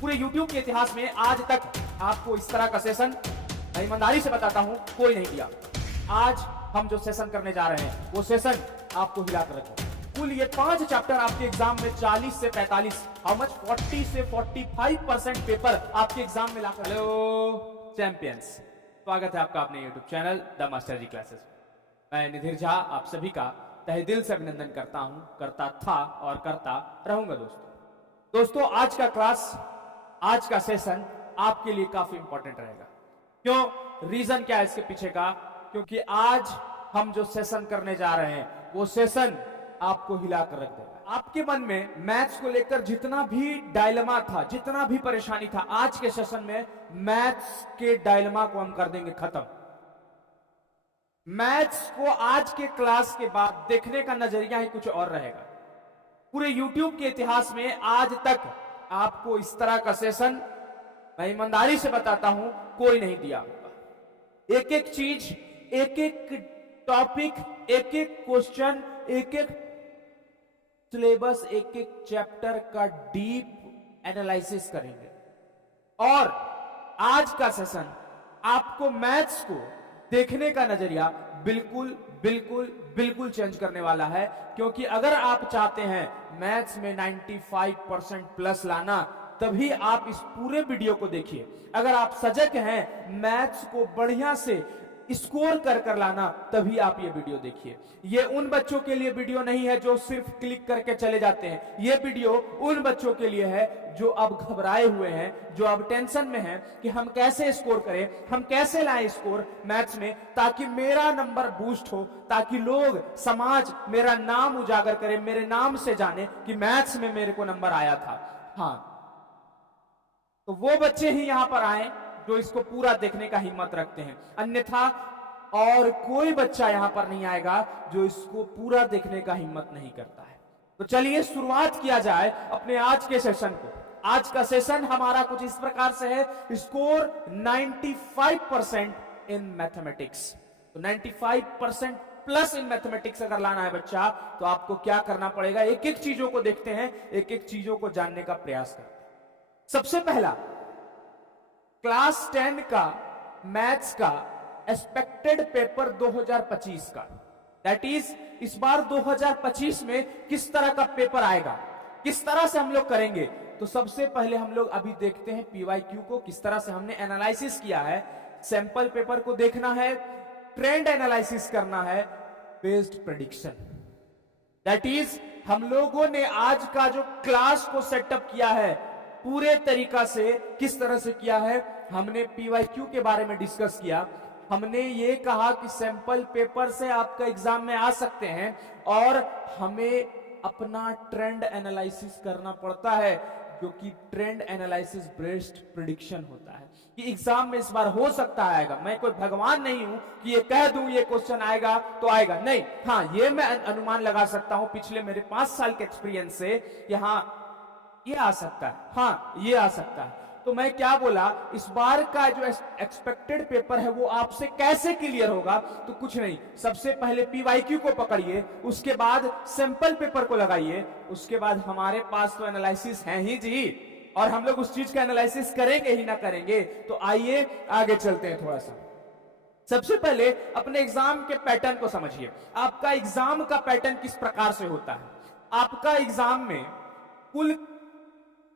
पूरे YouTube के इतिहास में आज तक आपको इस तरह का सेशन, मैं ईमानदारी से बताता हूं, कोई नहीं दिया। आज हम जो सेशन करने जा रहे हैं वो सेशन आपको हिला कर रखेगा। कुल ये 5 चैप्टर आपके एग्जाम में 40 से 45, हाउ मच 40 से 45% पेपर आपके एग्जाम में लाकर। हेलो चैंपियंस, स्वागत है आपका अपने YouTube channel the master ji classes. मैं निधिर झा आप सभी का तहे दिल से अभिनंदन करता हूं, करता था और करता रहूंगा। दोस्तों आज का क्लास, आज का सेशन आपके लिए काफी इंपॉर्टेंट रहेगा। क्यों? रीजन क्या है इसके पीछे का? क्योंकि आज हम जो सेशन करने जा रहे हैं वो सेशन आपको हिला कर रख देगा। आपके मन में मैथ्स को लेकर जितना भी डायलेमा था, जितना भी परेशानी था, आज के सेशन में मैथ्स के डायलेमा को हम कर देंगे खत्म। मैथ्स को आज के क्लास के बाद देखने का नजरिया ही कुछ और रहेगा। पूरे YouTube के इतिहास में आज तक आपको इस तरह का सेशन, मैं ईमानदारी से बताता हूं, कोई नहीं दिया होगा। एक एक चीज, एक एक टॉपिक, एक एक क्वेश्चन, एक एक सिलेबस, एक एक चैप्टर का डीप एनालिसिस करेंगे। और आज का सेशन आपको मैथ्स को देखने का नजरिया बिल्कुल बिल्कुल बिल्कुल चेंज करने वाला है। क्योंकि अगर आप चाहते हैं मैथ्स में 95% प्लस लाना, तभी आप इस पूरे वीडियो को देखिए। अगर आप सजग हैं मैथ्स को बढ़िया से स्कोर कर लाना, तभी आप ये वीडियो देखिए। ये उन बच्चों के लिए वीडियो नहीं है जो सिर्फ क्लिक करके चले जाते हैं। ये वीडियो उन बच्चों के लिए है जो अब घबराए हुए हैं, जो अब टेंशन में हैं कि हम कैसे स्कोर करें, हम कैसे लाएं स्कोर मैथ्स में, ताकि मेरा नंबर बूस्ट हो, ताकि लोग, समाज मेरा नाम उजागर करे, मेरे नाम से जाने कि मैथ्स में मेरे को नंबर आया था। हाँ, तो वो बच्चे ही यहां पर आए जो इसको पूरा देखने का हिम्मत रखते हैं। अन्यथा और कोई बच्चा यहां पर नहीं आएगा जो इसको पूरा देखने का हिम्मत नहीं करता है। तो चलिए शुरुआत किया जाए अपने आज के सेशन को। आज का सेशन हमारा कुछ इस प्रकार से है, स्कोर 95% इन मैथमेटिक्स। तो 95% प्लस इन मैथमेटिक्स अगर लाना है बच्चा, तो आपको क्या करना पड़ेगा? एक एक चीजों को देखते हैं, एक एक चीजों को जानने का प्रयास करते हैं। सबसे पहला, क्लास 10 का मैथ्स का एक्सपेक्टेड पेपर 2025 का, दैट इज इस बार 2025 में किस तरह का पेपर आएगा, किस तरह से हम लोग करेंगे। तो सबसे पहले हम लोग अभी देखते हैं PYQ को, किस तरह से हमने एनालिसिस किया है। सैंपल पेपर को देखना है, ट्रेंड एनालिसिस करना है, बेस्ड प्रेडिक्शन। दैट इज हम लोगों ने आज का जो क्लास को सेटअप किया है पूरे तरीका से किस तरह से किया है। हमने PYQ के बारे में डिस्कस किया। हमने ये कहा कि सैंपल पेपर से आपका एग्जाम में आ सकते हैं, और हमें अपना ट्रेंड एनालिसिस करना पड़ता है, जो कि ट्रेंड एनालिसिस बेस्ड प्रेडिक्शन होता है कि एग्जाम में इस बार हो सकता है आएगा। मैं कोई भगवान नहीं हूं कि ये कह दूं ये क्वेश्चन आएगा तो आएगा, नहीं। हाँ, ये मैं अनुमान लगा सकता हूं पिछले मेरे 5 साल के एक्सपीरियंस से कि हाँ ये आ सकता है, हाँ ये आ सकता है। तो मैं क्या बोला, इस बार का जो एक्सपेक्टेड पेपर है वो आपसे कैसे क्लियर होगा? तो कुछ नहीं, सबसे पहले PYQ को पकड़िए, उसके बाद सैंपल पेपर को लगाइए, उसके बाद हमारे पास तो एनालिसिस है ही जी, और हम लोग उस चीज का एनालिसिस करेंगे ही ना करेंगे। तो आइए आगे चलते हैं थोड़ा सा। सबसे पहले अपने एग्जाम के पैटर्न को समझिए। आपका एग्जाम का पैटर्न किस प्रकार से होता है? आपका एग्जाम में कुल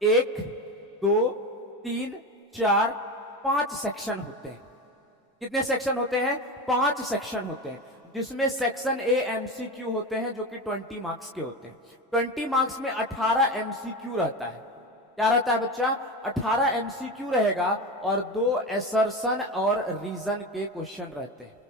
1, 2, 3, 4, 5 सेक्शन होते हैं। कितने सेक्शन होते हैं? 5 सेक्शन होते हैं, जिसमें सेक्शन A MCQ होते हैं जो कि 20 मार्क्स के होते हैं। 20 मार्क्स में 18 MCQ रहता है। क्या रहता है बच्चा? 18 MCQ रहेगा, और 2 असर्शन और रीजन के क्वेश्चन रहते हैं।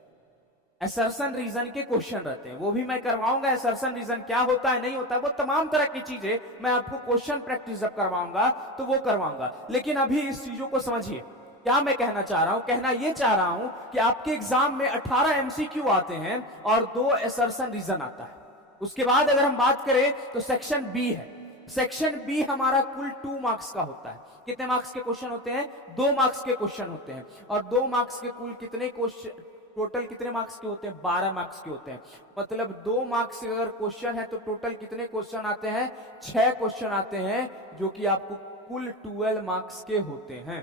असर्शन रीजन के क्वेश्चन रहते हैं, वो भी मैं करवाऊंगा। असर्शन रीजन क्या होता है, नहीं होता है, वो तमाम तरह की चीजें मैं आपको क्वेश्चन प्रैक्टिस जब करवाऊंगा तो वो करवाऊंगा। लेकिन अभी इस चीजों को समझिए, क्या मैं कहना चाह रहा हूं। कहना ये चाह रहा हूं कि आपके एग्जाम में 18 MCQ आते हैं और 2 असर्शन रीजन आता है। उसके बाद अगर हम बात करें तो सेक्शन B है। सेक्शन B हमारा कुल 2 मार्क्स का होता है। कितने मार्क्स के क्वेश्चन होते हैं? 2 मार्क्स के क्वेश्चन होते हैं। और 2 मार्क्स के कुल कितने क्वेश्चन, टोटल कितने मार्क्स के होते हैं? 12 मार्क्स के होते हैं। मतलब 2 मार्क्स के अगर क्वेश्चन है तो टोटल कितने क्वेश्चन आते हैं? 6 क्वेश्चन आते हैं, जो कि आपको कुल 12 मार्क्स के होते हैं।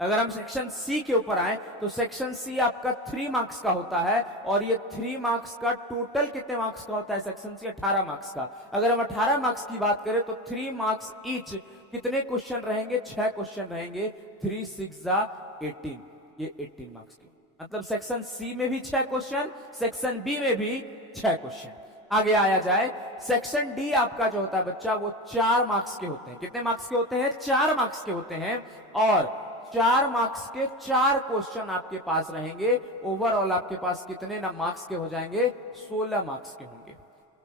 अगर हम सेक्शन सी के ऊपर आए तो सेक्शन सी आपका 3 मार्क्स का होता है, और ये 3 मार्क्स का टोटल कितने मार्क्स का होता है सेक्शन सी? 18 मार्क्स का। अगर हम 18 मार्क्स की बात करें तो 3 मार्क्स ईच, कितने क्वेश्चन रहेंगे? 6 क्वेश्चन रहेंगे। 3 6 18, ये 18 मार्क्स के। मतलब सेक्शन सी में भी 6 क्वेश्चन, सेक्शन बी में भी 6 क्वेश्चन। आगे आया जाए, सेक्शन डी आपका जो होता है बच्चा वो 4 मार्क्स के होते हैं। कितने मार्क्स के होते हैं? 4 मार्क्स के होते हैं, और 4 मार्क्स के 4 क्वेश्चन आपके पास रहेंगे। ओवरऑल आपके पास कितने ना मार्क्स के हो जाएंगे? 16 मार्क्स के होंगे।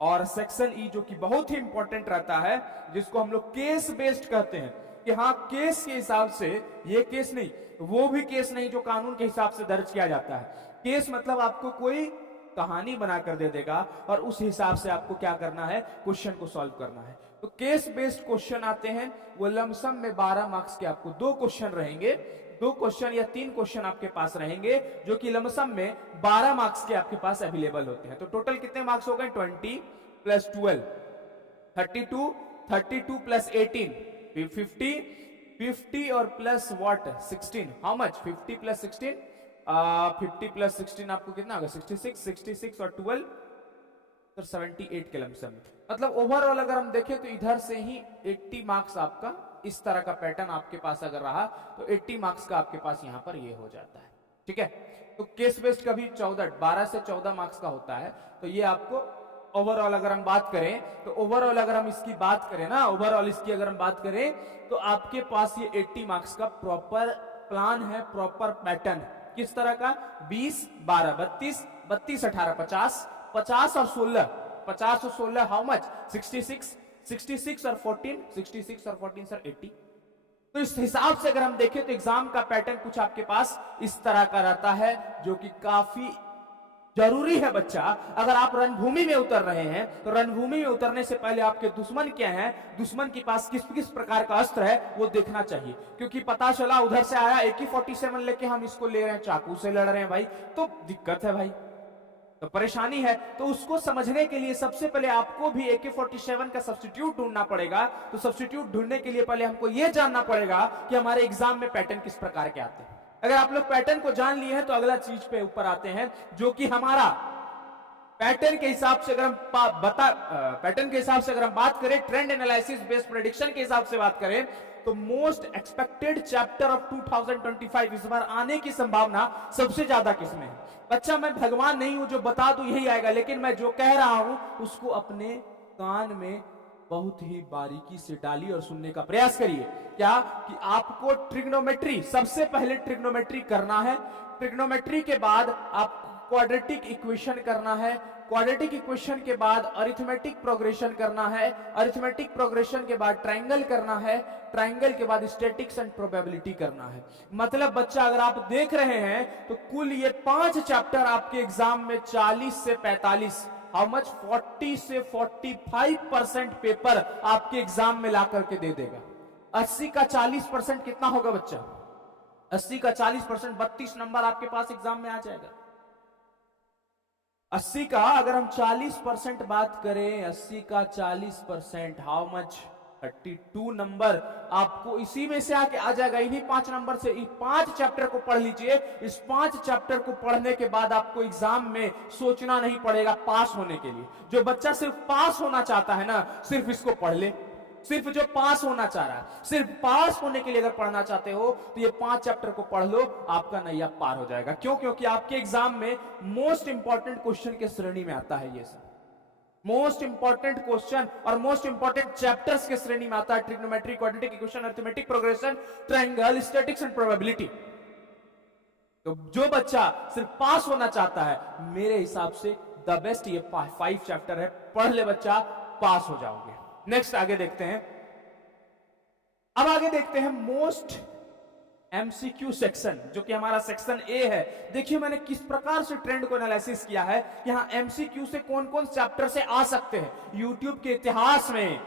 और सेक्शन ई जो कि बहुत ही इंपॉर्टेंट रहता है, जिसको हम लोग केस बेस्ड कहते हैं, कि हाँ केस के हिसाब से, ये केस नहीं, वो भी केस नहीं जो कानून के हिसाब से दर्ज किया जाता है। केस मतलब आपको कोई कहानी बनाकर दे देगा और उस हिसाब से आपको क्या करना है? क्वेश्चन को सॉल्व करना है। तो केस बेस्ड क्वेश्चन आते हैं, वो लमसम में 12 मार्क्स के आपको 2 क्वेश्चन रहेंगे। 2 क्वेश्चन या 3 क्वेश्चन आपके पास रहेंगे, जो कि लमसम में 12 मार्क्स के आपके पास अवेलेबल होते हैं। तो टोटल कितने मार्क्स हो गए? 20 प्लस 12 32, 32 प्लस 18 50, 50 और plus what 16, how much? 50 plus 16, 50 plus 16 आपको कितना होगा? 66, 66 और 12 तो 78 के लमसम। मतलब ओवरऑल अगर हम देखें तो इधर से ही 80 मार्क्स आपका, इस तरह का पैटर्न आपके पास अगर रहा तो 80 मार्क्स का आपके पास यहां पर ये हो जाता है। ठीक है, तो केस बेस्ड का भी 12 से 14 मार्क्स का होता है। तो ये आपको ओवरऑल अगर हम बात करें तो ओवरऑल अगर हम इसकी बात करें ना, ओवरऑल इसकी अगर हम बात करें तो आपके पास ये 80 मार्क्स का प्रॉपर प्लान है, प्रॉपर पैटर्न। किस तरह का? 20 12 32, 32 18 50, 50 और 16, 50 और 16 हाउ मच? 66, 66 और 14, 66 और 14 सर 80। तो इस हिसाब से अगर हम देखें तो एग्जाम का पैटर्न कुछ आपके पास इस तरह का रहता है, जो कि काफी जरूरी है बच्चा। अगर आप रणभूमि में उतर रहे हैं तो रणभूमि में उतरने से पहले आपके दुश्मन क्या हैं, दुश्मन के पास किस किस प्रकार का अस्त्र है वो देखना चाहिए। क्योंकि पता चला उधर से आया AK-47 लेके हम इसको ले रहे हैं, चाकू से लड़ रहे हैं भाई, तो दिक्कत है भाई, तो परेशानी है। तो उसको समझने के लिए सबसे पहले आपको भी AK-47 का सब्स्टिट्यूट ढूंढना पड़ेगा। तो सब्स्टिट्यूट ढूंढने के लिए पहले हमको यह जानना पड़ेगा कि हमारे एग्जाम में पैटर्न किस प्रकार के आते हैं। अगर आप लोग पैटर्न को जान लिए हैं तो अगला चीज पे ऊपर आते हैं, जो कि हमारा पैटर्न के हिसाब से अगर हम पैटर्न के हिसाब से अगर हम बात करें, ट्रेंड एनालिसिस बेस्ड प्रेडिक्शन के हिसाब से बात करें, तो मोस्ट एक्सपेक्टेड चैप्टर ऑफ 2025 इस बार आने की संभावना सबसे ज्यादा किसमें है? बच्चा मैं भगवान नहीं हूं जो बता दूं यही आएगा, लेकिन मैं जो कह रहा हूं उसको अपने कान में बहुत ही बारीकी से डालिए और सुनने का प्रयास करिए। क्या? कि आपको ट्रिग्नोमेट्री, सबसे पहले ट्रिग्नोमेट्री करना है। ट्रिग्नोमेट्री के बाद आप क्वाड्रेटिक इक्वेशन करना है। क्वाड्रेटिक इक्वेशन के बाद अरिथमेटिक प्रोग्रेशन करना है। अरिथमेटिक प्रोग्रेशन के बाद ट्रायंगल करना है। ट्रायंगल के बाद स्टैटिक्स एंड प्रोबेबिलिटी करना है। मतलब बच्चा अगर आप देख रहे हैं तो कुल ये 5 चैप्टर आपके एग्जाम में 40 से 45, हाउ मच? 40 से 45% पेपर आपके एग्जाम में ला करके दे देगा। 80 का 40% कितना होगा बच्चा? 80 का 40% 32 नंबर आपके पास एग्जाम में आ जाएगा। 80 का अगर हम 40% बात करें, 80 का 40% हाउ मच? 32 नंबर आपको इसी में से आके आ जाएगा, इन्हीं 5 नंबर से। 5 चैप्टर को पढ़ लीजिए। इस 5 चैप्टर को पढ़ने के बाद आपको एग्जाम में सोचना नहीं पड़ेगा पास होने के लिए। जो बच्चा सिर्फ पास होना चाहता है ना, सिर्फ इसको पढ़ ले। सिर्फ जो पास होना चाह रहा है, सिर्फ पास होने के लिए अगर पढ़ना चाहते हो तो ये 5 चैप्टर को पढ़ लो, आपका नैया पार हो जाएगा। क्यों? क्योंकि आपके एग्जाम में मोस्ट इंपॉर्टेंट क्वेश्चन के श्रेणी में आता है ये सब। मोस्ट इंपॉर्टेंट क्वेश्चन और मोस्ट इंपॉर्टेंट चैप्टर्स के श्रेणी में आता है trigonometry, quadratic equation, arithmetic progression, triangle, statics and probability. तो जो बच्चा सिर्फ पास होना चाहता है, मेरे हिसाब से द बेस्ट ये 5 चैप्टर है, पढ़ ले बच्चा, पास हो जाओगे। नेक्स्ट आगे देखते हैं। अब आगे देखते हैं मोस्ट MCQ सेक्शन, जो कि हमारा सेक्शन ए है। देखिए मैंने किस प्रकार से ट्रेंड को एनालिसिस किया है कि हाँ MCQ से कौन कौन चैप्टर से आ सकते हैं। यूट्यूब के इतिहास में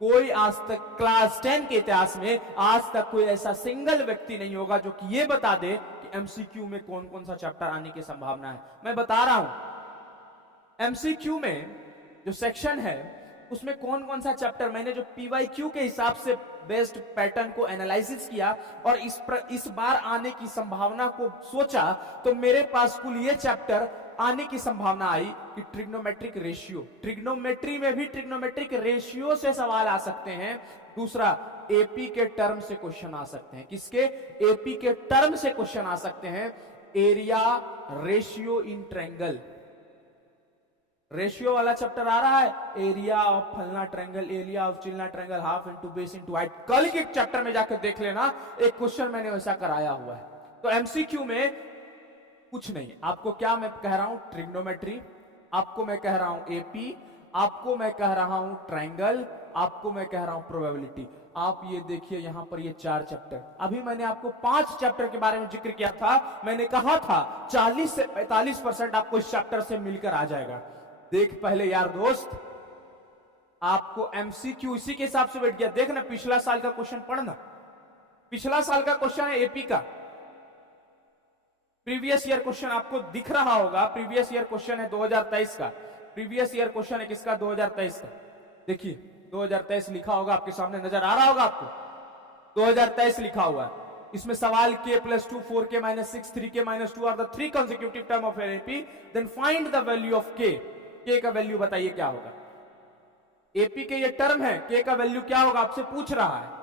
कोई आज तक, क्लास 10 के इतिहास में आज तक कोई ऐसा सिंगल व्यक्ति नहीं होगा जो कि ये बता दे कि MCQ में कौन कौन सा चैप्टर आने की संभावना है। मैं बता रहा हूं, MCQ में जो सेक्शन है उसमें कौन कौन सा चैप्टर, मैंने जो पीवाईक्यू के हिसाब से बेस्ड पैटर्न को एनालिसिस किया और इस बार आने की संभावना को सोचा, तो मेरे पास कुल ये चैप्टर आने की संभावना आई कि ट्रिग्नोमेट्रिक रेशियो, ट्रिग्नोमेट्री में भी ट्रिग्नोमेट्रिक रेशियो से सवाल आ सकते हैं। दूसरा, एपी के टर्म से क्वेश्चन आ सकते हैं। किसके? एपी के टर्म से क्वेश्चन आ सकते हैं। Area ratio in triangle, ratio वाला चैप्टर आ रहा है, एरिया ऑफ फलना ट्रायंगल, एरिया ऑफ चिलना triangle, half into base into height. कल के चैप्टर में जाकर देख लेना, एक क्वेश्चन मैंने वैसा कराया हुआ है। तो एमसीक्यू में कुछ नहीं, आपको क्या मैं कह रहा हूं, ट्रिग्नोमेट्री, आपको मैं कह रहा हूं एपी, आपको मैं कह रहा हूं ट्रायंगल, आपको मैं कह रहा हूं प्रोबेबिलिटी। आप ये देखिए यहां पर ये 4 चैप्टर, अभी मैंने आपको 5 चैप्टर के बारे में जिक्र किया था। मैंने कहा था 40 से 45% आपको इस चैप्टर से मिलकर आ जाएगा। देख पहले यार दोस्त, आपको एमसीक्यू इसी के हिसाब से बैठ गया। देखना पिछला साल का क्वेश्चन पढ़ना, पिछला साल का क्वेश्चन है एपी का, प्रीवियस ईयर क्वेश्चन आपको दिख रहा होगा। प्रीवियस ईयर क्वेश्चन है 2023 का, प्रीवियस ईयर क्वेश्चन है किसका? 2023 का। देखिए 2023 लिखा होगा, आपके सामने नजर आ रहा होगा आपको, 2023 लिखा हुआ है। इसमें सवाल k + 2 4k - 6 3k - 2 are the 3 consecutive term of AP, then find the value of k। k का वैल्यू बताइए क्या होगा? एपी के ये टर्म है, k का वैल्यू क्या होगा आपसे पूछ रहा है।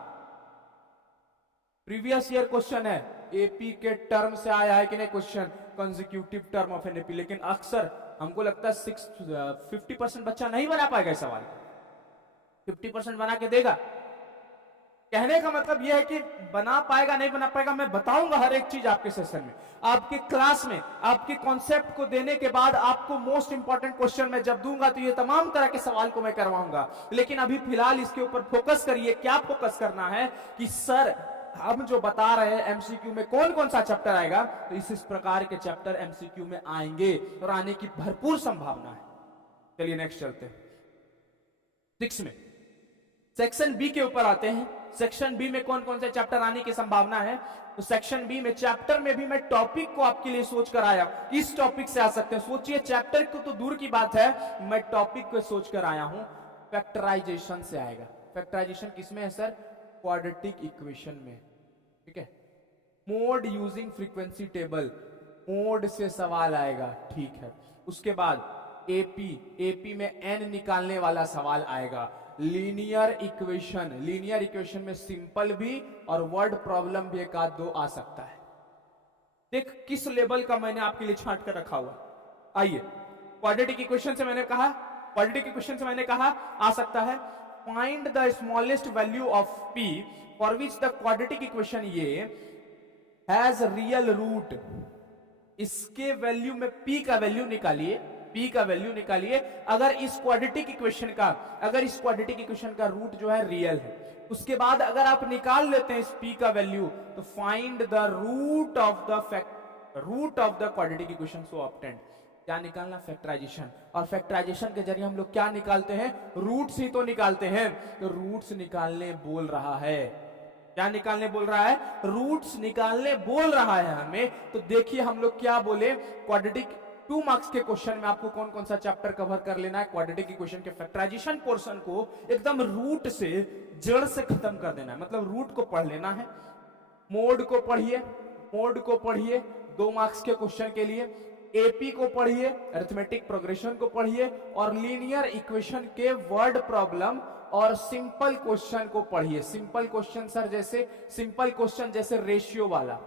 प्रीवियस ईयर क्वेश्चन है, एपी के टर्म से आया है कि नहीं question, consecutive term of an AP. लेकिन अक्सर हमको लगता है 50% बच्चा नहीं बना पाएगा इस सवाल को, 50% बना के देगा। कहने का मतलब यह है कि बना पाएगा नहीं बना पाएगा, मैं बताऊंगा हर एक चीज आपके सेशन में, आपके क्लास में, आपके कॉन्सेप्ट को देने के बाद आपको मोस्ट इंपॉर्टेंट क्वेश्चन मैं जब दूंगा तो ये तमाम तरह के सवाल को मैं करवाऊंगा। लेकिन अभी फिलहाल इसके ऊपर फोकस करिए। क्या फोकस करना है कि सर हम जो बता रहे हैं एमसीक्यू में कौन कौन सा चैप्टर आएगा, तो इस प्रकार के चैप्टर एमसीक्यू में आएंगे और आने की भरपूर संभावना है। चलिए नेक्स्ट चलते हैं 6 में, सेक्शन बी के ऊपर आते हैं। सेक्शन बी में कौन कौन से चैप्टर आने की संभावना है? तो सेक्शन बी में चैप्टर में भी मैं टॉपिक को आपके लिए सोच कर आया, इस टॉपिक से आ सकते हैं। सोचिए चैप्टर को तो दूर की बात है, मैं टॉपिक को सोच कर आया हूं, फैक्टराइजेशन से आएगा। फैक्टराइजेशन किसमें है सर? क्वाड्रेटिक इक्वेशन में, ठीक है। Mode using frequency table, mode से सवाल आएगा, ठीक है। उसके बाद एपी में एन निकालने वाला सवाल आएगा। लीनियर इक्वेशन, लीनियर इक्वेशन में सिंपल भी और वर्ड प्रॉब्लम भी एक आध दो आ सकता है। देख किस लेवल का मैंने आपके लिए छांट कर रखा हुआ। आइए क्वाड्रेटिक इक्वेशन से मैंने कहा, क्वाड्रेटिक इक्वेशन से मैंने कहा आ सकता है। Find the smallest value of P for which the quadratic equation ये हैज रियल रूट। इसके वैल्यू में पी का वैल्यू निकालिए, पी का वैल्यू निकालिए। अगर इस क्वाड्रेटिक इक्वेशन का रूट जो है रियल है, उसके बाद अगर आप निकाल लेते हैं इस पी का वैल्यू, तो find the root of the quadratic equation so obtained. क्या निकालना? फैक्टराइजेशन। और फैक्टराइजेशन के जरिए हम लोग क्या निकालते हैं? रूट्स ही तो निकालते हैं। तो रूट्स निकालने बोल रहा है, क्या निकालने बोल रहा है? रूट्स निकालने बोल रहा है हमें। तो देखिए हम लोग क्या बोले, क्वाड्रेटिक 2 मार्क्स के क्वेश्चन में आपको कौन कौन सा चैप्टर कवर कर लेना है? क्वाड्रेटिक इक्वेशन के फैक्टराइजेशन पोर्शन को एकदम रूट से, जड़ से खत्म कर देना है। मतलब रूट को पढ़ लेना है, मोड को पढ़िए, 2 मार्क्स के क्वेश्चन के लिए, एपी को पढ़िए, अरिथमेटिक प्रोग्रेशन को पढ़िए, और लीनियर इक्वेशन के वर्ड प्रॉब्लम और सिंपल क्वेश्चन को पढ़िए। सिंपल क्वेश्चन सर जैसे, सिंपल क्वेश्चन जैसे रेशियो वाला,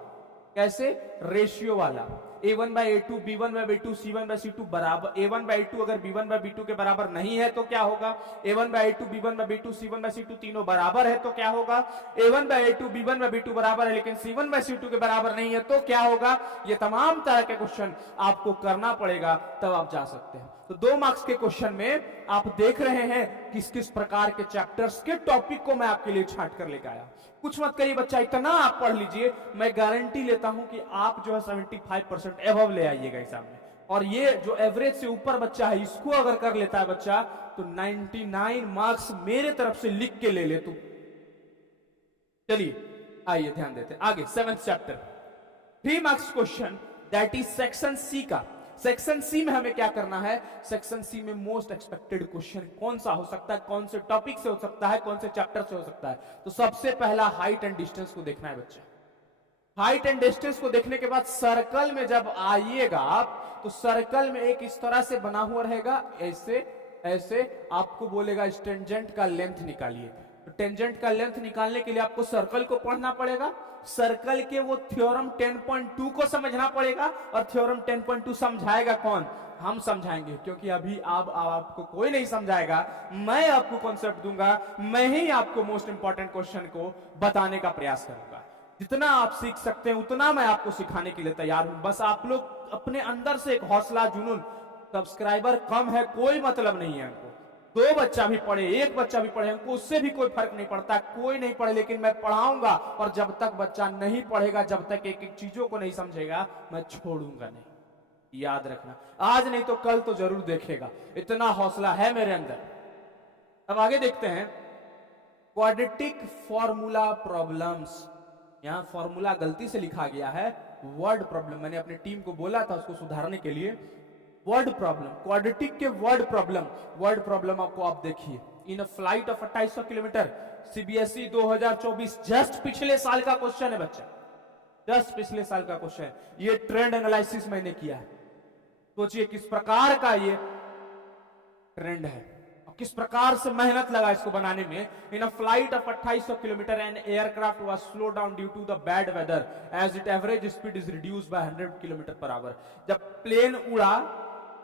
कैसे? रेशियो वाला, a1/a2 b1/b2 c1/c2 बराबर, a1/a2 अगर b1/b2 के बराबर नहीं है तो क्या होगा? a1/a2 b1/b2 c1/c2 तीनों बराबर है तो क्या होगा? a1/a2 b1/b2 बराबर है लेकिन c1/c2 के बराबर नहीं है तो क्या होगा? ये तमाम तरह के क्वेश्चन आपको करना पड़ेगा, तब आप जा सकते हैं। तो 2 मार्क्स के क्वेश्चन में आप देख रहे हैं किस किस प्रकार के चैप्टर्स के टॉपिक को मैं आपके लिए छांट कर लेकर आया। कुछ मत करिए बच्चा, इतना आप पढ़ लीजिए, मैं गारंटी लेता हूं कि आप जो है 75% एबव ले आइएगा एग्जाम में। और ये जो एवरेज से ऊपर बच्चा है, इसको अगर कर लेता है बच्चा तो 99 मार्क्स मेरे तरफ से लिख के ले ले तू। चलिए आइए ध्यान देते हैं आगे। 7th chapter 3 marks question, that is section C का। सेक्शन सी में हमें क्या करना है, सेक्शन सी में मोस्ट एक्सपेक्टेड क्वेश्चन कौन सा हो सकता है, कौन से टॉपिक से हो सकता है, कौन से चैप्टर से हो सकता है। तो सबसे पहला हाइट एंड डिस्टेंस को देखना है बच्चा। हाइट एंड डिस्टेंस को देखने के बाद सर्कल में जब आइएगा आप, तो सर्कल में एक इस तरह से बना हुआ रहेगा, ऐसे ऐसे आपको बोलेगा टेंजेंट का लेंथ निकालिए। तो टेंजेंट का लेंथ निकालने के लिए आपको सर्कल को पढ़ना पड़ेगा, सर्कल के वो थ्योरम 10.2 को समझना पड़ेगा। और थ्योरम 10.2 समझाएगा कौन, हम समझाएंगे, क्योंकि अभी आपको कोई नहीं समझाएगा, मैं आपको कॉन्सेप्ट दूंगा, मैं ही आपको मोस्ट इंपॉर्टेंट क्वेश्चन को बताने का प्रयास करूंगा। जितना आप सीख सकते हैं उतना मैं आपको सिखाने के लिए तैयार हूं। बस आप लोग अपने अंदर से एक हौसला, जुनून, सब्सक्राइबर कम है कोई मतलब नहीं है हमको, 2 बच्चा भी पढ़े, 1 बच्चा भी पढ़े, हमको उससे भी कोई फर्क नहीं पड़ता, कोई नहीं पढ़े, लेकिन मैं पढ़ाऊंगा। और जब तक बच्चा नहीं पढ़ेगा, जब तक एक एक चीजों को नहीं समझेगा, मैं छोड़ूंगा नहीं, याद रखना। आज नहीं तो कल तो जरूर देखेगा, इतना हौसला है मेरे अंदर। अब आगे देखते हैं, क्वाड्रेटिक फॉर्मूला प्रॉब्लम्स। यहां फॉर्मूला गलती से लिखा गया है, वर्ड प्रॉब्लम। मैंने अपनी टीम को बोला था उसको सुधारने के लिए। वर्ड प्रॉब्लम, क्वाड्रेटिक के वर्ड प्रॉब्लम। वर्ड प्रॉब्लम आपको आप देखिए, in a flight of 2800 kilometre, CBSE 2024, just पिछले साल का क्वेश्चन है बच्चा, जस्ट पिछले साल का क्वेश्चन है। ये ट्रेंड एनालिसिस मैंने किया है। सोचिए किस प्रकार का ये ट्रेंड है, किस प्रकार से मेहनत लगा इसको बनाने में। In a flight of 2800 kilometre and aircraft was slow down due to the bad weather as it average speed is reduced by 100 kilometre per hour. जब प्लेन उड़ा,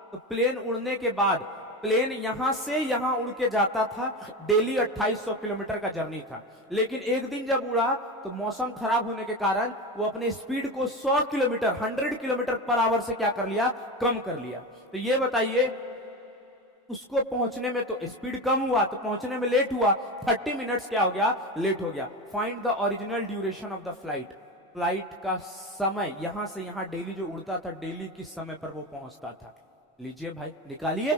तो प्लेन उड़ने के बाद प्लेन यहां से यहां उड़ के जाता था, डेली 2800 किलोमीटर का जर्नी था। लेकिन एक दिन जब उड़ा तो मौसम खराब होने के कारण वो अपने स्पीड को 100 किलोमीटर 100 किलोमीटर पर आवर से क्या कर लिया, कम कर लिया। तो ये बताइए, उसको पहुंचने में तो स्पीड कम हुआ तो पहुंचने में लेट हुआ, 30 मिनट्स क्या हो गया, लेट हो गया। Find the original duration of the flight. Flight का समय, यहां से यहां डेली जो उड़ता था, डेली किस समय पर वो पहुंचता था। लीजिए भाई निकालिए।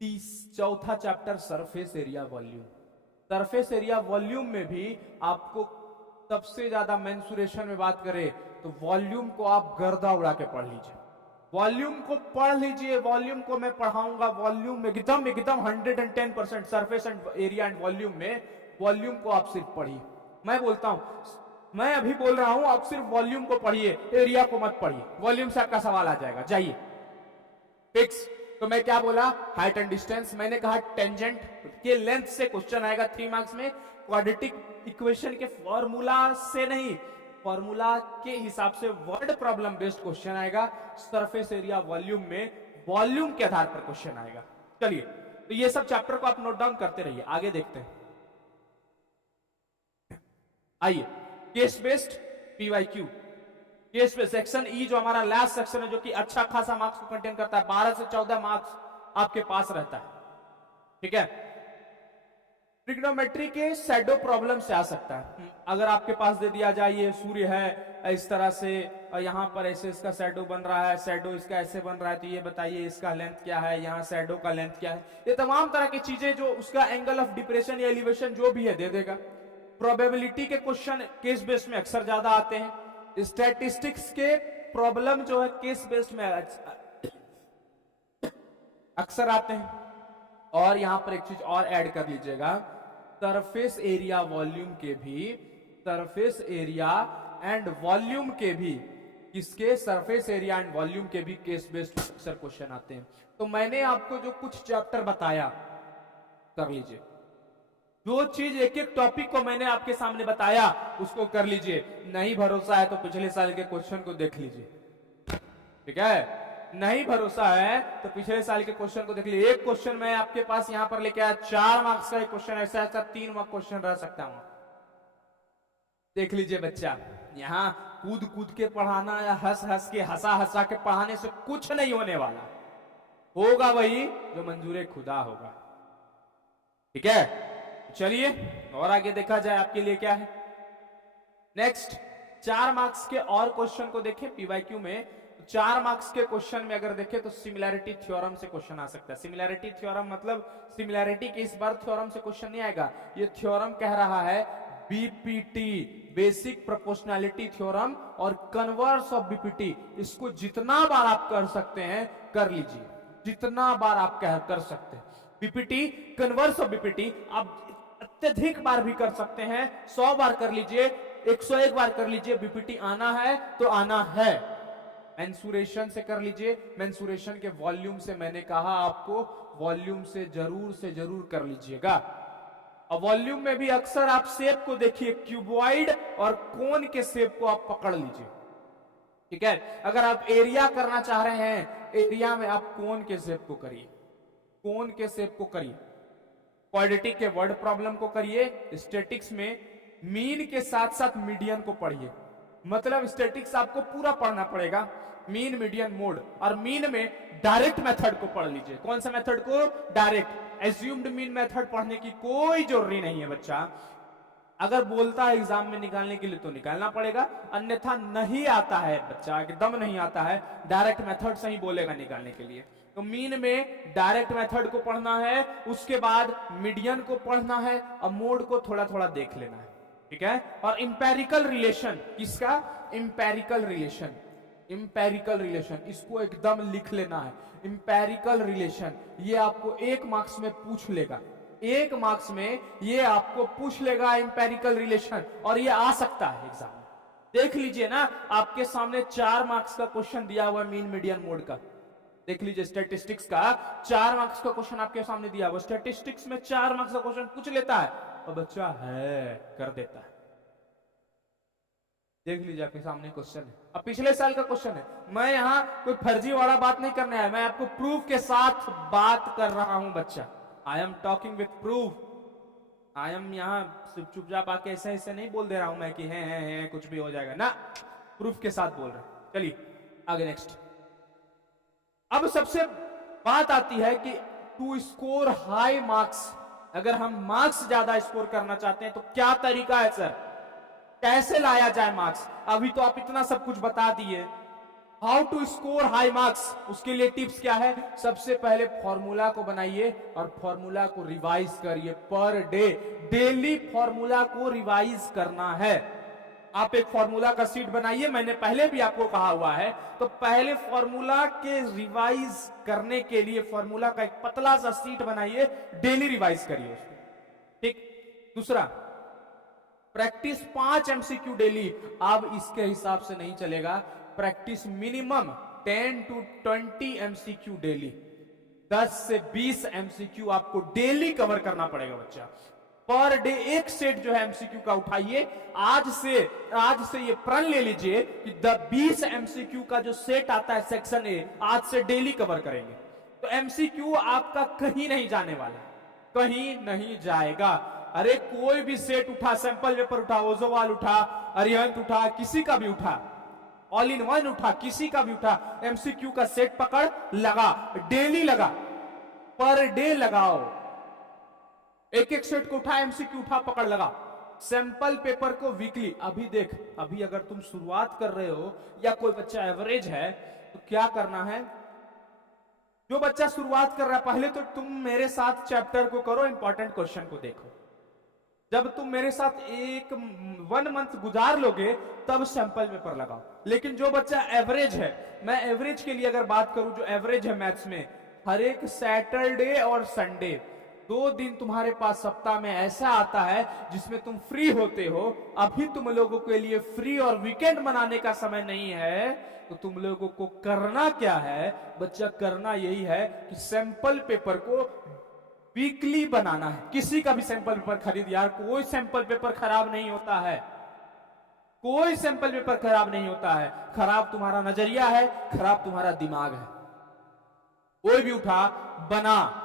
34वां chapter surface area volume. Surface area volume में भी आपको सबसे ज्यादा मेंसुरेशन में बात करें तो वॉल्यूम को आप गर्दा उड़ा के पढ़ लीजिए, वॉल्यूम को पढ़ लीजिए। वॉल्यूम को मैं पढ़ाऊंगा, वॉल्यूम में एकदम एकदम 110% surface and area and volume में, वॉल्यूम को आप सिर्फ पढ़िए। मैं बोलता हूं, मैं अभी बोल रहा हूं, आप सिर्फ वॉल्यूम को पढ़िए, एरिया को मत पढ़िए। वॉल्यूम से आपका सवाल आ जाएगा, जाइए फिक्स। तो मैं क्या बोला, हाइट एंड डिस्टेंस। मैंने कहा टेंजेंट के लेंथ से क्वेश्चन आएगा 3 मार्क्स में। क्वाड्रेटिक इक्वेशन के फॉर्मूला से नहीं, फॉर्मूला के हिसाब से वर्ड प्रॉब्लम बेस्ड क्वेश्चन आएगा। सरफेस एरिया वॉल्यूम में वॉल्यूम के आधार पर क्वेश्चन आएगा। चलिए, तो ये सब चैप्टर को आप नोट डाउन करते रहिए, आगे देखते हैं। आइए, case based PYQ. Case based section E जो हमारा लास्ट सेक्शन है, जो कि अच्छा खासा मार्क्स को कंटेन करता है, 12 से 14 मार्क्स आपके पास रहता है, ठीक है। ट्रिग्नोमेट्री के शैडो प्रॉब्लम से आ सकता है। अगर आपके पास दे दिया जाए ये सूर्य है इस तरह से, यहां पर ऐसे इसका शैडो बन रहा है, शैडो इसका ऐसे बन रहा है, तो ये बताइए इसका लेंथ क्या है, यहाँ शैडो का लेंथ क्या है। ये तमाम तरह की चीजें जो उसका एंगल ऑफ डिप्रेशन या एलिवेशन जो भी है दे देगा। प्रोबेबिलिटी के क्वेश्चन केस बेस्ड में अक्सर ज्यादा आते हैं। स्टैटिस्टिक्स के प्रॉब्लम जो है केस बेस्ड में अक्सर आते हैं। और यहां पर एक चीज और ऐड कर लीजिएगा, सरफेस एरिया वॉल्यूम के भी, सरफेस एरिया एंड वॉल्यूम के भी, किसके, सरफेस एरिया एंड वॉल्यूम के भी केस बेस्ड अक्सर क्वेश्चन आते हैं। तो मैंने आपको जो कुछ चैप्टर बताया कर लीजिए, जो चीज एक एक टॉपिक को मैंने आपके सामने बताया उसको कर लीजिए। नहीं भरोसा है तो पिछले साल के क्वेश्चन को देख लीजिए, ठीक है। नहीं भरोसा है तो पिछले साल के क्वेश्चन को देख लीजिए। एक क्वेश्चन मैं आपके पास यहां पर लेके आया, 4 मार्क्स का एक क्वेश्चन, ऐसा ऐसा 3 मार्क्स क्वेश्चन रह सकता हूं, देख लीजिए बच्चा। यहां कूद कूद के पढ़ाना या हंस हंस के, हंसा हंसा के पढ़ाने से कुछ नहीं होने वाला, होगा वही जो मंजूर खुदा होगा, ठीक है। चलिए और आगे देखा जाए आपके लिए क्या है। नेक्स्ट 4 मार्क्स के और क्वेश्चन को देखें पीवाईक्यू में। 4 मार्क्स के क्वेश्चन में अगर देखें तो सिमिलैरिटी थ्योरम से क्वेश्चन आ सकता है। सिमिलैरिटी थ्योरम मतलब सिमिलैरिटी के, इस बार थ्योरम से क्वेश्चन नहीं आएगा। ये थ्योरम कह रहा है बीपीटी, बेसिक प्रोपोर्शनैलिटी थ्योरम और कन्वर्स ऑफ बीपीटी, इसको जितना बार आप कर सकते हैं कर लीजिए, जितना बार आप कर सकते हैं। बीपीटी, कन्वर्स ऑफ बीपीटी आप अत्यधिक बार भी कर सकते हैं, 100 बार कर लीजिए, 101 बार कर लीजिए, बीपीटी आना है तो आना है। मेंसुरेशन से कर लीजिए, मेंसुरेशन के वॉल्यूम से, मैंने कहा आपको वॉल्यूम से जरूर कर लीजिएगा। और वॉल्यूम में भी अक्सर आप शेप को देखिए, क्यूबॉइड और कोन के शेप को आप पकड़ लीजिए, ठीक है। अगर आप एरिया करना चाह रहे हैं, एरिया में आप कोन के शेप को करिए, कोन के शेप को करिए। क्वाड्रेटिक के वर्ड प्रॉब्लम को करिए। स्टैटिक्स में मीन के साथ साथ मीडियन को पढ़िए, मतलब स्टैटिक्स आपको पूरा पढ़ना पड़ेगा, मीन मीडियन मोड। और मीन में डायरेक्ट मेथड को पढ़ लीजिए। कौन सा मेथड को? डायरेक्ट। एज्यूम्ड मीन मेथड पढ़ने की कोई जरूरी नहीं है बच्चा। अगर बोलता है एग्जाम में निकालने के लिए तो निकालना पड़ेगा, अन्यथा नहीं आता है बच्चा, एकदम नहीं आता है, डायरेक्ट मेथड से ही बोलेगा निकालने के लिए। तो मीन में डायरेक्ट मेथड को पढ़ना है, उसके बाद मीडियन को पढ़ना है और मोड को थोड़ा थोड़ा देख लेना है, ठीक है। और इंपेरिकल रिलेशन, किसका? इंपेरिकल रिलेशन, इंपेरिकल रिलेशन, इसको एकदम लिख लेना है। इंपेरिकल रिलेशन ये आपको 1 मार्क्स में पूछ लेगा, 1 मार्क्स में ये आपको पूछ लेगा इंपेरिकल रिलेशन, और ये आ सकता है एग्जाम में। देख लीजिए ना, आपके सामने 4 मार्क्स का क्वेश्चन दिया हुआ है मीन मीडियन मोड का, देख लीजिए स्टैटिस्टिक्स का 4 मार्क्स का क्वेश्चन आपके सामने दिया हुआ। स्टैटिस्टिक्स में 4 मार्क्स का क्वेश्चन पूछ लेता है और बच्चा है कर देता है। देख लीजिए आपके सामने क्वेश्चन है, अब पिछले साल का क्वेश्चन है। मैं यहाँ कोई फर्जी वाला बात नहीं करने आया, मैं आपको प्रूफ के साथ बात कर रहा हूं बच्चा। I am talking with proof. I am यहाँ चुपचाप आके ऐसे ऐसे नहीं बोल दे रहा हूं मैं कि है कुछ भी हो जाएगा ना, प्रूफ के साथ बोल रहे हैं। चलिए आगे नेक्स्ट। अब सबसे बात आती है कि टू स्कोर हाई मार्क्स, अगर हम मार्क्स ज्यादा स्कोर करना चाहते हैं तो क्या तरीका है सर, कैसे लाया जाए मार्क्स? अभी तो आप इतना सब कुछ बता दिए, how to score high marks, उसके लिए टिप्स क्या है? सबसे पहले फॉर्मूला को बनाइए और फॉर्मूला को रिवाइज करिए पर डे, डेली फॉर्मूला को रिवाइज करना है। आप एक फॉर्मूला का सीट बनाइए, मैंने पहले भी आपको कहा हुआ है, तो पहले फॉर्मूला के रिवाइज करने के लिए फॉर्मूला का एक पतला सा सीट बनाइए, डेली रिवाइज करिए उसको, ठीक। दूसरा, प्रैक्टिस 5 एमसीक्यू डेली। अब इसके हिसाब से नहीं चलेगा, practice minimum 10 to 20 MCQ daily, 10 से 20 एमसीक्यू आपको डेली कवर करना पड़ेगा बच्चा। पर डे एक सेट जो है एमसीक्यू का उठाइए, आज से ये प्रण ले लीजिए कि 20 एमसीक्यू का जो सेट आता है सेक्शन ए, आज से डेली कवर करेंगे। तो एमसीक्यू आपका कहीं नहीं जाने वाला, कहीं नहीं जाएगा। अरे कोई भी सेट उठा, सैंपल पेपर उठा, ओजोवाल उठा, अरिहंत उठा, किसी का भी उठा, ऑल इन वन उठा, किसी का भी उठा, एमसीक्यू का सेट पकड़ लगा, डेली लगा, पर डे लगाओ। एक एक सेट को उठा, एमसीक्यू उठा, पकड़ लगा। सैंपल पेपर को वीकली, अभी देख, अभी अगर तुम शुरुआत कर रहे हो या कोई बच्चा एवरेज है तो क्या करना है? जो बच्चा शुरुआत कर रहा है, पहले तो तुम मेरे साथ चैप्टर को करो, इंपॉर्टेंट क्वेश्चन को देखो। जब तुम मेरे साथ 1 मंथ गुजार लोगे तब सैंपल पेपर लगाओ। लेकिन जो बच्चा एवरेज है, मैं एवरेज के लिए अगर बात करूं, जो एवरेज है मैथ्स में, हर एक सैटरडे और संडे 2 दिन तुम्हारे पास सप्ताह में ऐसा आता है जिसमें तुम फ्री होते हो। अभी तुम लोगों के लिए फ्री और वीकेंड मनाने का समय नहीं है, तो तुम लोगों को करना क्या है बच्चा? करना यही है कि सैंपल पेपर को वीकली बनाना है। किसी का भी सैंपल पेपर खरीद यार, कोई सैंपल पेपर खराब नहीं होता है, कोई सैंपल पेपर खराब नहीं होता है। खराब तुम्हारा नजरिया है, खराब तुम्हारा दिमाग है। कोई भी उठा, बना,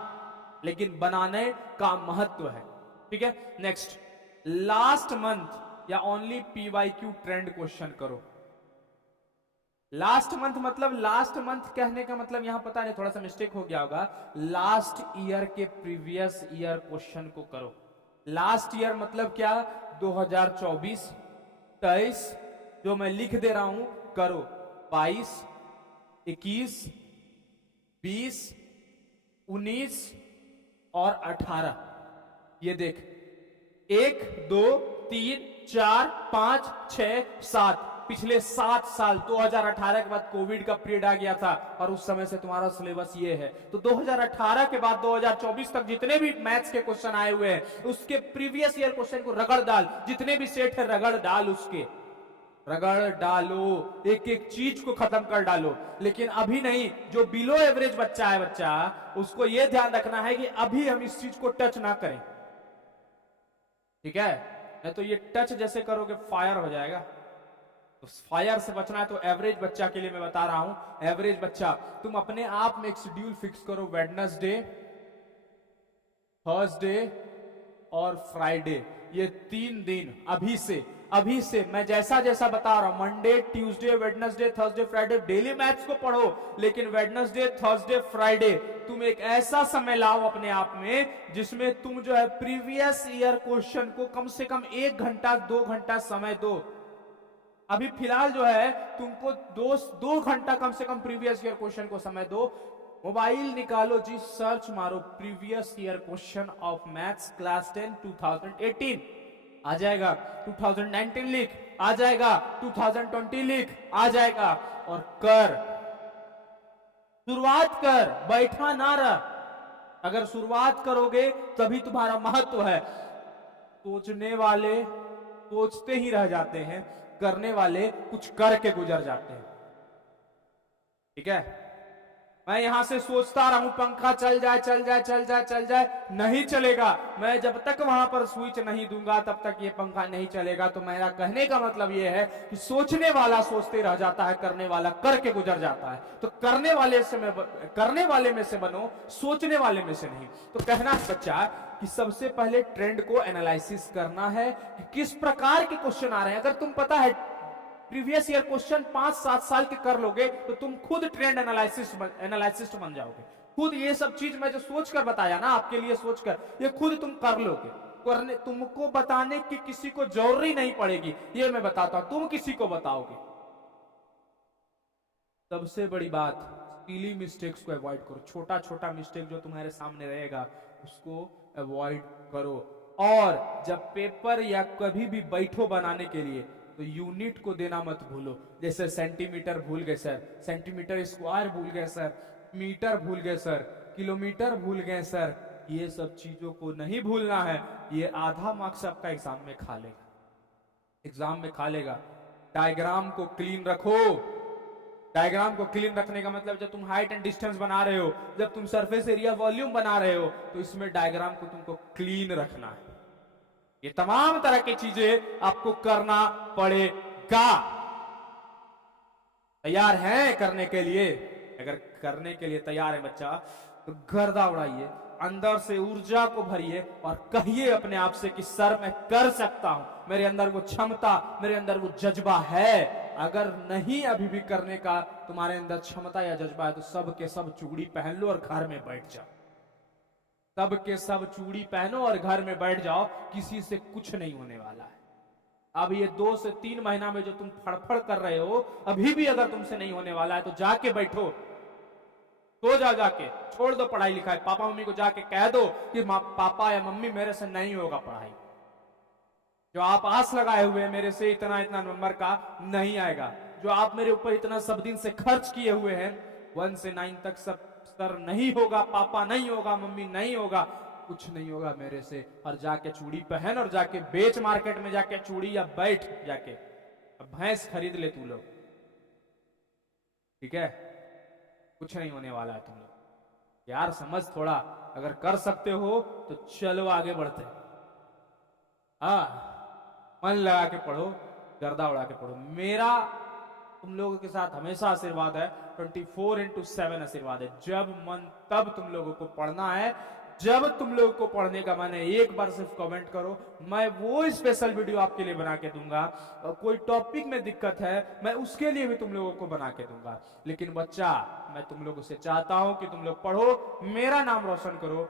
लेकिन बनाने का महत्व है, ठीक है। नेक्स्ट, लास्ट मंथ या ओनली पीवाईक्यू ट्रेंड क्वेश्चन करो। लास्ट मंथ मतलब, लास्ट मंथ कहने का मतलब यहां पता नहीं, थोड़ा सा मिस्टेक हो गया होगा, लास्ट ईयर के प्रीवियस ईयर क्वेश्चन को करो। लास्ट ईयर मतलब क्या? 2024, 23 जो मैं लिख दे रहा हूं करो, 22, 21, 20, 19 और 18। ये देख, 1, 2, 3 4 5 6 7 पिछले 7 साल 2018 के बाद कोविड का पीरियड आ गया था और उस समय से तुम्हारा सिलेबस ये है। तो 2018 के बाद 2024 तक जितने भी मैथ्स के क्वेश्चन आए हुए हैं उसके प्रीवियस ईयर क्वेश्चन को रगड़ डाल, जितने भी सेट है रगड़ डाल, उसके रगड़ डालो, एक एक चीज को खत्म कर डालो। लेकिन अभी नहीं, जो बिलो एवरेज बच्चा है बच्चा, उसको यह ध्यान रखना है कि अभी हम इस चीज को टच ना करें, ठीक है? नहीं तो ये टच जैसे करोगे फायर हो जाएगा। तो फायर से बचना है तो एवरेज बच्चा के लिए मैं बता रहा हूं, एवरेज बच्चा तुम अपने आप में एक शेड्यूल फिक्स करो, वेडनेसडे, थर्सडे और फ्राइडे, ये 3 दिन अभी से मैं जैसा जैसा बता रहा हूं, Monday, Tuesday, Wednesday, Thursday, Friday, daily maths को पढ़ो। लेकिन वेडनेसडे, थर्सडे, फ्राइडे तुम एक ऐसा समय लाओ अपने आप में जिसमें तुम जो है प्रीवियस ईयर क्वेश्चन को कम से कम 1 घंटा 2 घंटा समय दो। अभी फिलहाल जो है तुमको 2 घंटा कम से कम प्रीवियस ईयर क्वेश्चन को समय दो। मोबाइल निकालो जी, सर्च मारो previous year question of maths class 10 2018, आ जाएगा। 2019 लिख, आ जाएगा। 2020 लिख, आ जाएगा। और कर, शुरुआत कर, बैठा ना रह। अगर शुरुआत करोगे तभी तुम्हारा महत्व है। सोचने वाले सोचते ही रह जाते हैं, करने वाले कुछ करके गुजर जाते हैं, ठीक है? मैं यहां से सोचता रहूं पंखा चल जाए चल जाए चल जाए चल जाए, नहीं चलेगा। मैं जब तक वहां पर स्विच नहीं दूंगा तब तक ये पंखा नहीं चलेगा। तो मेरा कहने का मतलब ये है कि सोचने वाला सोचते रह जाता है, करने वाला करके गुजर जाता है। तो करने वाले में से बनो, सोचने वाले में से नहीं। तो कहना बच्चा कि सबसे पहले ट्रेंड को एनालिसिस करना है कि किस प्रकार के क्वेश्चन आ रहे हैं। अगर तुम पता है प्रीवियस ईयर क्वेश्चन 5-7 साल के कर लोगे तो तुम खुद ट्रेंड एनालिसिस्ट बन जाओगे। खुद ये सब चीज मैं जो सोचकर बताया ना आपके लिए, सोचकर ये खुद तुम कर लोगे। करने तुमको बताने की किसी को जरूरी नहीं पड़ेगी, ये मैं बताता हूं, तुम किसी को बताओगे। सबसे बड़ी बात, सिली मिस्टेक्स को अवॉइड करो। छोटा छोटा मिस्टेक जो तुम्हारे सामने रहेगा उसको अवॉइड करो। और जब पेपर या कभी भी बैठो बनाने के लिए तो यूनिट को देना मत भूलो। जैसे सेंटीमीटर भूल गए सर, सेंटीमीटर स्क्वायर भूल गए सर, मीटर भूल गए सर, किलोमीटर भूल गए सर, ये सब चीजों को नहीं भूलना है। ये आधा मार्क्स आपका एग्जाम में खा लेगा, एग्जाम में खा लेगा। डायग्राम को क्लीन रखो। डायग्राम को क्लीन रखने का मतलब जब तुम हाइट एंड डिस्टेंस बना रहे हो, जब तुम सरफेस एरिया वॉल्यूम बना रहे हो, तो इसमें डायग्राम को तुमको क्लीन रखना है। ये तमाम तरह की चीजें आपको करना पड़ेगा। तैयार हैं करने के लिए? अगर करने के लिए तैयार है बच्चा तो गर्दा उड़ाइए, अंदर से ऊर्जा को भरिए और कहिए अपने आप से कि सर मैं कर सकता हूं, मेरे अंदर वो क्षमता, मेरे अंदर वो जज्बा है। अगर नहीं अभी भी करने का तुम्हारे अंदर क्षमता या जज्बा है तो सब के सब चूड़ी पहन लो और घर में बैठ जाओ। सब के सब चूड़ी पहनो और घर में बैठ जाओ, किसी से कुछ नहीं होने वाला है। अब ये 2 से 3 महीना में जो तुम फड़फड़ कर रहे हो, अभी भी अगर तुमसे नहीं होने वाला है तो जाके बैठो, सो जाओ, जाके छोड़ दो पढ़ाई लिखाई। पापा मम्मी को जाके कह दो कि पापा या मम्मी मेरे से नहीं होगा पढ़ाई, जो आप आस लगाए हुए हैं मेरे से इतना इतना नंबर का नहीं आएगा, जो आप मेरे ऊपर इतना सब दिन से खर्च किए हुए हैं 1 से 9 तक सब सर नहीं होगा, पापा नहीं होगा, मम्मी नहीं होगा, कुछ नहीं होगा मेरे से। और जाके चूड़ी पहन और जाके बेच मार्केट में जाके चूड़ी, या बैठ जाके भैंस खरीद ले तू लोग, ठीक है? कुछ नहीं होने वाला है तुम लोग। यार समझ थोड़ा, अगर कर सकते हो तो चलो आगे बढ़ते हैं। हाँ, मन लगा के पढ़ो, गर्दा उड़ा के पढ़ो। मेरा तुम लोगों के साथ हमेशा आशीर्वाद है, 24/7 आशीर्वाद है। जब मन तब तुम लोगों को पढ़ना है। जब तुम लोगों को पढ़ने का मन है एक बार सिर्फ कमेंट करो, मैं वो स्पेशल वीडियो आपके लिए बना के दूंगा। और कोई टॉपिक में दिक्कत है मैं उसके लिए भी तुम लोगों को बना के दूंगा। लेकिन बच्चा, मैं तुम लोगों से चाहता हूं कि तुम लोग पढ़ो, मेरा नाम रोशन करो।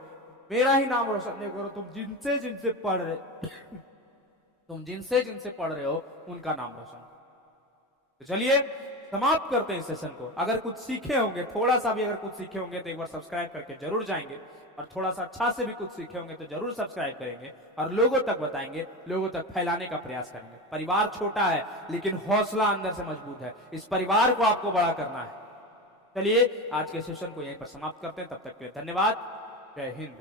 मेरा ही नाम रोशन नहीं करो, तुम जिनसे जिनसे पढ़ रहे तुम जिनसे जिनसे पढ़ रहे हो उनका नाम रोशन। तो चलिए समाप्त करते हैं इस सेशन को। अगर कुछ सीखे होंगे, थोड़ा सा भी अगर कुछ सीखे होंगे तो एक बार सब्सक्राइब करके जरूर जाएंगे, और थोड़ा सा अच्छा से भी कुछ सीखे होंगे तो जरूर सब्सक्राइब करेंगे और लोगों तक बताएंगे, लोगों तक फैलाने का प्रयास करेंगे। परिवार छोटा है लेकिन हौसला अंदर से मजबूत है, इस परिवार को आपको बड़ा करना है। चलिए आज के सेशन को यहीं पर समाप्त करते हैं, तब तक के लिए धन्यवाद। जय हिंद।